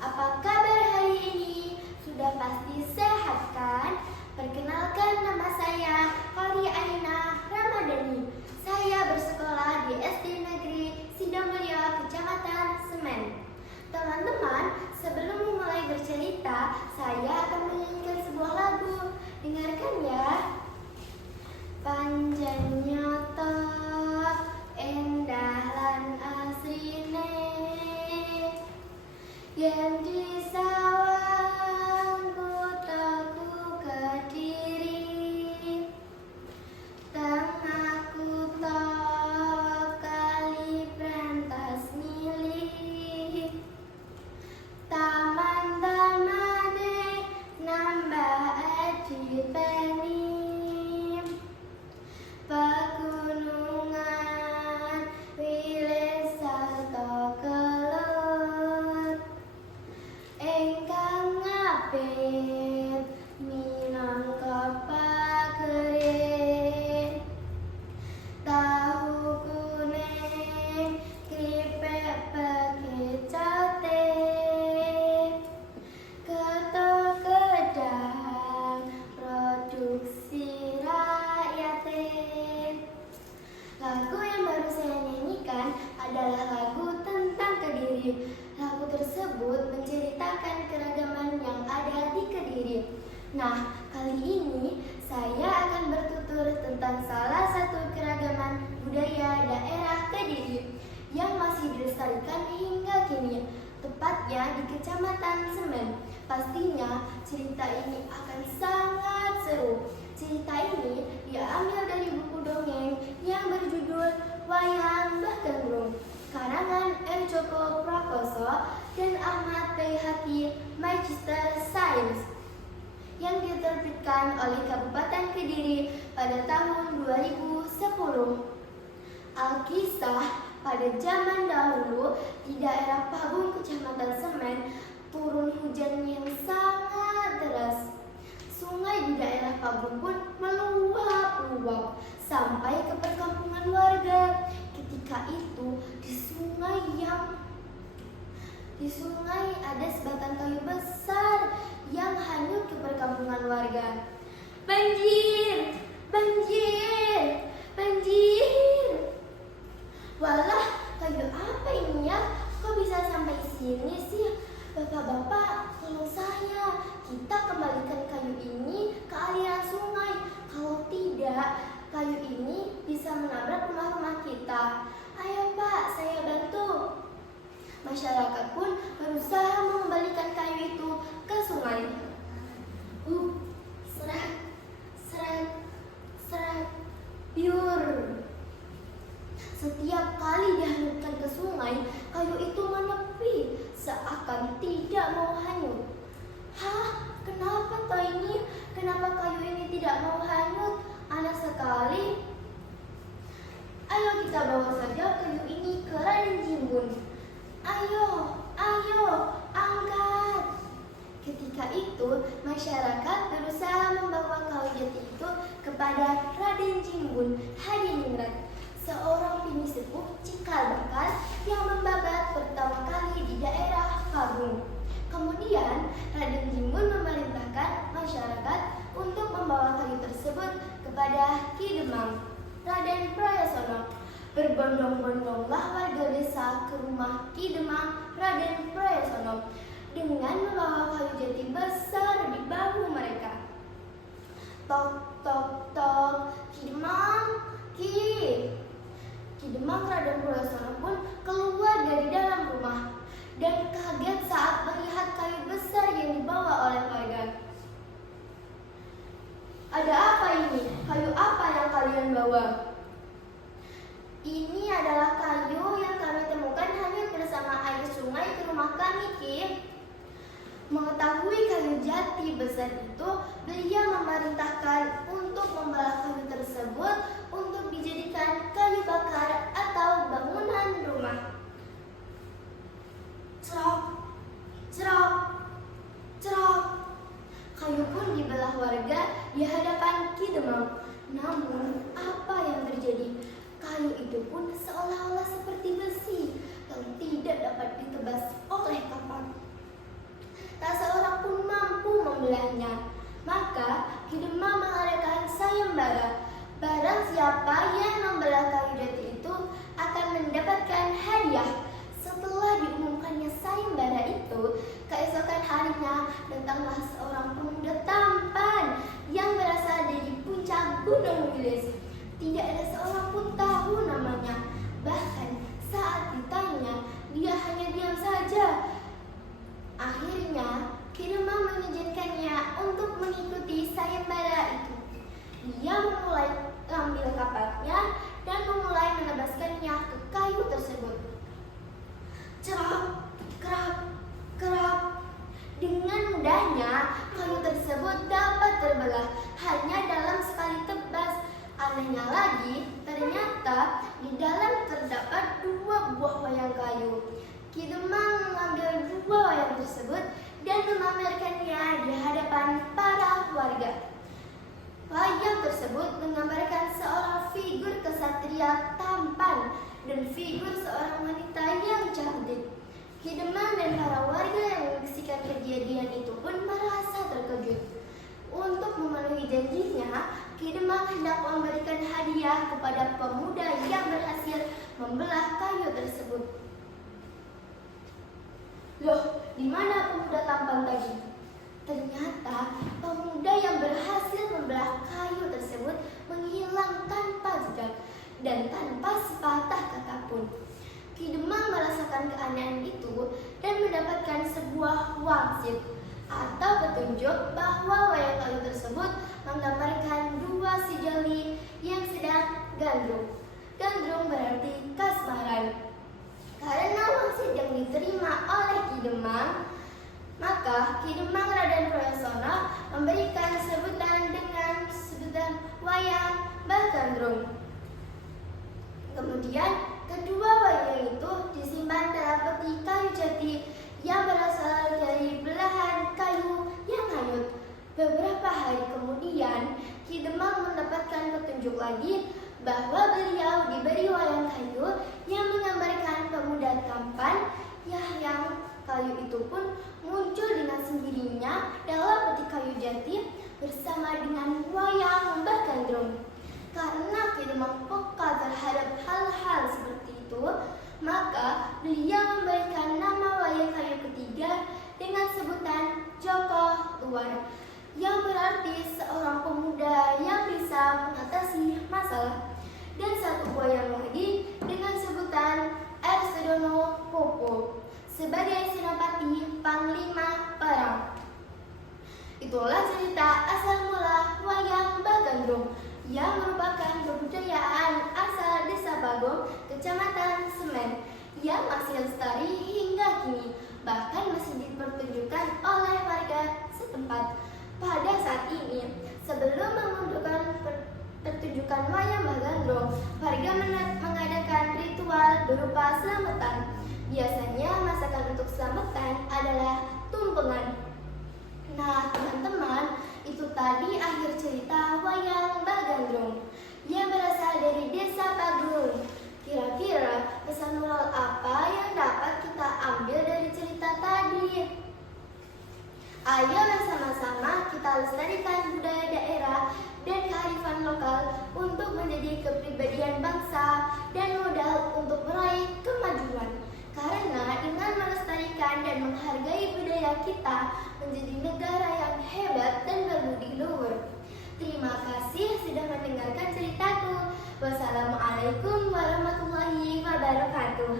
Apa kabar hari ini? Sudah pasti sehat kan? Perkenalkan, nama saya Kori Aina Ramadhani. Saya bersekolah di SD Negeri Sidomulyo, Kecamatan Semen. Teman-teman, sebelum memulai bercerita, saya akan menyanyikan sebuah lagu. Dengarkan ya. Panjang nyoto endah lan asrine yen di sawang kotaku Kediri, tengah kota kali brantas milih, taman-tamane nambah adipeni, pegunungan wilis sarta kelut ingkang ngapit minangka pagerit, tahu kuning kripik bekicate, ketok gedang produksi rakyate. Lagu yang baru saya nyanyikan adalah lagu tentang Kediri. Lagu tersebut menceritakan keragaman yang ada di Kediri. Nah, kali ini saya akan bertutur tentang salah satu keragaman budaya daerah Kediri yang masih dilestarikan hingga kini, tepatnya di Kecamatan Semen. Pastinya cerita ini akan sangat seru. Cerita ini diambil dari buku dongeng yang berjudul Wayang Mbah Gandrung, karangan R. Joko Prakoso dan Ahmad Bayhaqi Magister Sains, yang diterbitkan oleh Kabupaten Kediri pada tahun 2010. Alkisah, pada zaman dahulu di daerah Pabung, Kecamatan Semen, turun hujan yang sangat deras. Sungai di daerah Pabung pun meluap-luap sampai ke perkampungan warga. Ketika itu di sungai ada sebatang kayu besar yang hanyut ke perkampungan warga. Banjir! Banjir! Banjir! Walah, kayu apa ini ya? Kok bisa sampai sini sih? Bapak-bapak, tolong saya. Kita kembalikan kayu ini ke aliran sungai. Kalau tidak, kayu ini bisa menabrak rumah-rumah kita. Ayo Pak, saya bantu. Masyarakat pun berusaha mengembalikan kayu itu ke sungai. Seret, seret, seret, biur. Setiap kali dihanyutkan ke sungai, kayu itu menepi, seakan tidak mau hanyut. Hah, kenapa toh ini? Kenapa kayu ini tidak mau hanyut? Aneh sekali. Ayo kita bawa saja kayu ini ke Raden Jimbun. Ayo, angkat. Ketika itu, masyarakat berusaha membawa kayu jati itu kepada Raden Jimbun Hadiningrat, seorang pinisepuh cikal bakal yang membabat pertama kali di daerah Pabung. Kemudian, Raden Jimbun memerintahkan masyarakat untuk membawa kayu tersebut kepada Ki Demang, Raden Prayosono. Berbondong-bondonglah warga desa ke rumah Ki Demang, Raden Prayosono, dengan membawa kayu jati besar di bahu mereka. Tok, tok, tok, Ki Demang, Ki Demang Raden Prayosono pun keluar dari dalam rumah dan kaget saat melihat kayu besar yang dibawa oleh warga. Ada apa ini? Kayu apa yang kalian bawa? Ini adalah kayu yang kami temukan hanyut bersama air sungai ke rumah kami, Ki. Mengetahui kayu jati besar itu, beliau memerintahkan untuk membawa kayu tersebut untuk dijadikan kayu bakar atau bangunan rumah. Cerok, cerok, cerok. Kayu pun dibelah warga di hadapan Ki Demang. Namun, apa yang terjadi? Kayu itu pun seolah-olah seperti besi yang tidak dapat ditebas oleh kapak. kayu jati itu akan mendapatkan hadiah. Setelah diumumkannya sayembara itu, keesokan harinya datanglah seorang pemuda tampan yang berasal dari puncak Gunung Wilis. Tidak ada seorang pun tahu namanya. Bahkan saat ditanya, dia hanya diam saja. Akhirnya, Ki Demang mengizinkannya untuk mengikuti sayembara itu. Dia memulai mengambil kapaknya dan memulai menebaskannya ke kayu tersebut. Cerap, kerap, kerap. Dengan mudahnya, kayu tersebut dapat terbelah hanya dalam sekali tebas. Anehnya lagi, ternyata di dalam terdapat 2 buah wayang kayu. Ki Demang mengambil 2 wayang tersebut dan memamerkannya di hadapan para warga. Wayang tersebut menggambarkan seorang figur kesatria tampan dan figur seorang wanita yang cantik. Ki Demang dan para warga yang menyaksikan kejadian itu pun merasa terkejut. Untuk memenuhi janjinya, Ki Demang hendak memberikan hadiah kepada pemuda yang berhasil membelah kayu tersebut. Loh, di mana pemuda tampan tadi? Ternyata pemuda yang berhasil membelah kayu tersebut menghilang tanpa jejak dan tanpa sepatah kata pun. Ki Demang merasakan keanehan itu dan mendapatkan sebuah wangsit atau petunjuk bahwa wayang kayu tersebut menggambarkan 2 si joli yang sedang gandrung. Gandrung berarti kasmaran. Karena wangsit yang diterima oleh Ki Demang, maka Ki Demang Raden Proyosono memberikan sebutan dengan sebutan wayang Mbah Gandrung. Kemudian kedua wayang itu disimpan dalam peti kayu jati yang berasal dari belahan kayu yang hanyut. Beberapa hari kemudian, Ki Demang mendapatkan petunjuk lagi bahwa beliau diberi wayang kayu yang menggambarkan pemuda tampan yang kayu itu pun muncul dengan sendirinya dalam peti kayu jati bersama dengan wayang Mbah Gandrung. Karena Ki Demang peka terhadap hal-hal seperti itu, maka beliau memberikan nama wayang kayu ketiga dengan sebutan Joko Luar, yang berarti seorang pemuda yang bisa mengatasi masalah. Dan satu wayang lagi dengan sebutan R. Sedono Popo sebagai senopati Panglima Perang. Itulah cerita asal mula wayang Mbah Gandrung yang merupakan kebudayaan asal Desa Bagong, Kecamatan Semen, yang masih lestari hingga kini, bahkan masih dipertunjukkan oleh warga setempat. Pada saat ini, sebelum memundurkan pertunjukan wayang Mbah Gandrung, warga mengadakan ritual berupa selamatan. Biasanya masakan untuk selamatan adalah tumpengan. Nah, teman-teman, itu tadi akhir cerita wayang Mbah Gandrung yang berasal dari Desa Bagong. Kira-kira pesan moral apa yang dapat kita ambil dari cerita tadi? Ayo bersama-sama kita lestarikan budaya daerah dan kearifan lokal untuk menjadi kepribadian bangsa dan modal untuk meraih kemajuan. Karena dengan melestarikan dan menghargai budaya kita menjadi negara yang hebat dan berbudi luhur. Terima kasih sudah mendengarkan ceritaku. Wassalamualaikum warahmatullahi wabarakatuh.